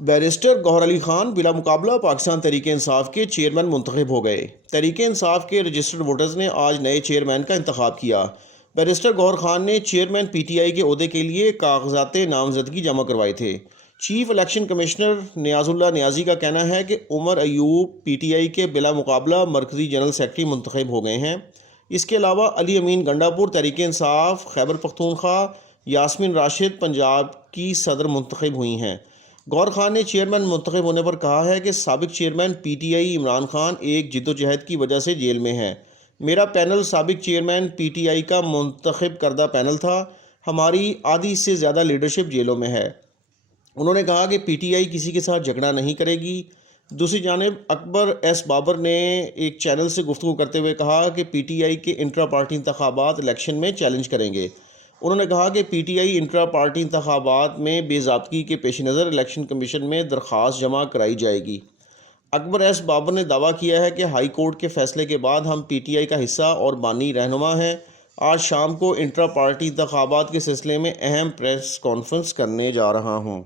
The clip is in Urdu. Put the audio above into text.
بیرسٹر گوہر علی خان بلا مقابلہ پاکستان تحریک انصاف کے چیئرمین منتخب ہو گئے۔ تحریک انصاف کے رجسٹرڈ ووٹرز نے آج نئے چیئرمین کا انتخاب کیا۔ بیرسٹر گوہر خان نے چیئرمین پی ٹی آئی کے عہدے کے لیے کاغذات نامزدگی جمع کروائے تھے۔ چیف الیکشن کمشنر نیاز اللہ نیازی کا کہنا ہے کہ Omar Ayub P T I کے بلا مقابلہ مرکزی جنرل سیکرٹری منتخب ہو گئے ہیں۔ اس کے علاوہ علی امین گنڈا پور تحریک انصاف خیبر پختونخوا، یاسمین راشد پنجاب کی صدر منتخب ہوئی ہیں۔ گوہر خان نے چیئرمین منتخب ہونے پر کہا ہے کہ سابق chairman P T I Imran Khan ایک جدوجہد کی وجہ سے جیل میں ہے۔ میرا پینل سابق چیئرمین پی ٹی آئی کا منتخب کردہ پینل تھا۔ ہماری آدھی سے زیادہ لیڈرشپ جیلوں میں ہے۔ انہوں نے کہا کہ پی ٹی آئی کسی کے ساتھ جھگڑا نہیں کرے گی۔ دوسری جانب اکبر ایس بابر نے ایک چینل سے گفتگو کرتے ہوئے کہا کہ پی ٹی آئی کے انٹرا پارٹی انتخابات الیکشن میں چیلنج کریں گے۔ انہوں نے کہا کہ P T I intra party انتخابات میں بے ضابطگی کے پیش نظر الیکشن کمیشن میں درخواست جمع کرائی جائے گی۔ اکبر ایس بابر نے دعویٰ کیا ہے کہ ہائی کورٹ کے فیصلے کے بعد ہم پی ٹی آئی کا حصہ اور بانی رہنما ہیں۔ آج شام کو انٹرا پارٹی انتخابات کے سلسلے میں اہم پریس کانفرنس کرنے جا رہا ہوں۔